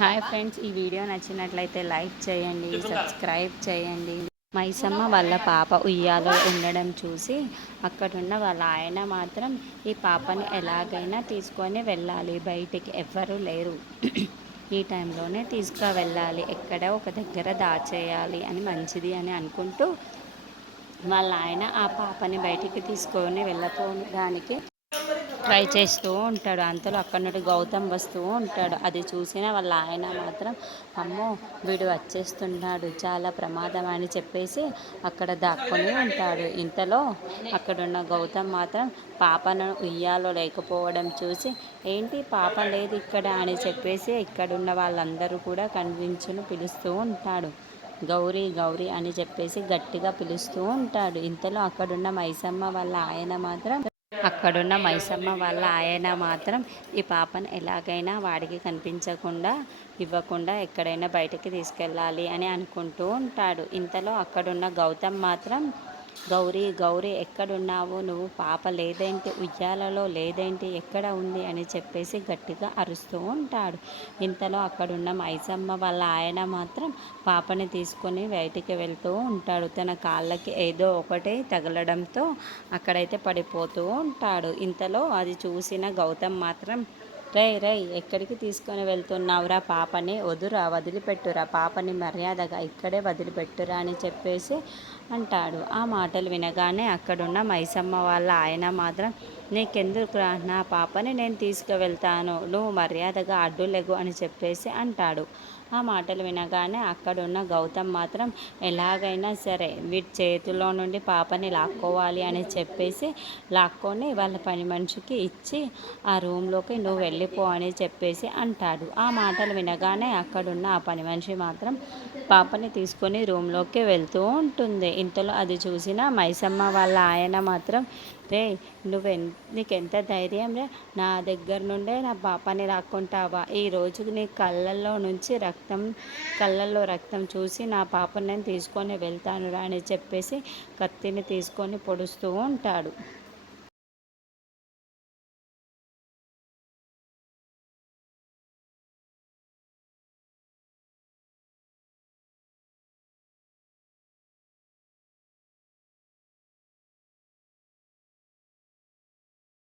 Hi friends, ఈ video నచ్చినట్లయితే like చేయండి, సబ్స్క్రైబ్ చేయండి. మైసమ్మ వాళ్ళ పాప ఉయ్యాలో ఉండడం చూసి అక్కడున్న వాళ్ళ ఆయన మాత్రం ఈ పాపని ఎలాగైనా తీసుకొని వెళ్ళాలి, బయటికి ఎవ్వరూ లేరు, ఈ టైంలోనే తీసుకువెళ్ళాలి, ఎక్కడ ఒక దగ్గర దాచేయాలి అని మంచిది అని అనుకుంటూ వాళ్ళ ఆయన ఆ పాపని బయటికి తీసుకొని వెళ్ళపోవడానికి ట్రై చేస్తూ ఉంటాడు. అంతలో అక్కడ నుండి గౌతమ్ వస్తూ ఉంటాడు. అది చూసిన వాళ్ళ ఆయన మాత్రం అమ్మో వీడు వచ్చేస్తున్నాడు, చాలా ప్రమాదం అని చెప్పేసి అక్కడ దాక్కొని ఉంటాడు. ఇంతలో అక్కడున్న గౌతమ్ మాత్రం పాపను ఉయ్యాలో లేకపోవడం చూసి ఏంటి పాప లేదు ఇక్కడ అని చెప్పేసి ఇక్కడున్న వాళ్ళందరూ కూడా కన్విన్స్ను పిలుస్తూ ఉంటాడు. గౌరీ గౌరీ అని చెప్పేసి గట్టిగా పిలుస్తూ ఉంటాడు. ఇంతలో అక్కడున్న మైసమ్మ వాళ్ళ ఆయన మాత్రం ఈ పాపను ఎలాగైనా వాడికి కనిపించకుండా ఇవ్వకుండా ఎక్కడైనా బయటకి తీసుకెళ్ళాలి అని అనుకుంటూ ఉంటాడు. ఇంతలో అక్కడున్న గౌతమ్ మాత్రం గౌరీ గౌరీ ఎక్కడున్నావు నువ్వు, పాప లేదేంటి, ఉయ్యాలలో లేదేంటి, ఎక్కడ ఉంది అని చెప్పేసి గట్టిగా అరుస్తూ ఉంటాడు. ఇంతలో అక్కడున్న మైసమ్మ వాళ్ళ ఆయన మాత్రం పాపని తీసుకొని బయటికి వెళ్తూ ఉంటాడు. తన కాళ్ళకి ఏదో ఒకటి తగలడంతో అక్కడైతే పడిపోతూ ఉంటాడు. ఇంతలో అది చూసిన గౌతమ్ మాత్రం రేయ్ ఎక్కడికి తీసుకొని వెళ్తున్నావురా, పాపని వదిలిపెట్టురా, పాపని మర్యాదగా ఇక్కడే వదిలిపెట్టురా అని చెప్పేసి అంటాడు. ఆ మాటలు వినగానే అక్కడున్న మైసమ్మ వాళ్ళ ఆయన మాత్రం నీకెందుకురా, నా పాపని నేను తీసుకువెళ్తాను, నువ్వు మర్యాదగా అడ్డులెగు అని చెప్పేసి అంటాడు. ఆ మాటలు వినగానే అక్కడున్న గౌతమ్ మాత్రం ఎలాగైనా సరే వీటి చేతిలో నుండి పాపని లాక్కోవాలి అని చెప్పేసి లాక్కొని వాళ్ళ పని మనిషికి ఇచ్చి ఆ రూమ్లోకి నువ్వు వెళ్ళిపో అని చెప్పేసి అంటాడు. ఆ మాటలు వినగానే అక్కడున్న ఆ పని మనిషి మాత్రం పాపని తీసుకొని రూమ్లోకి వెళ్తూ ఉంటుంది. ఇంతలో అది చూసిన మైసమ్మ వాళ్ళ ఆయన మాత్రం రే నీకెంత ధైర్యం రే, నా దగ్గర నుండే నా పాపని లాక్కుంటావా, ఈరోజు నీ కళ్ళల్లో రక్తం చూసి నా పాపని నేను తీసుకొని వెళ్తానురా అని చెప్పేసి కత్తిని తీసుకొని పొడుస్తూ ఉంటాడు.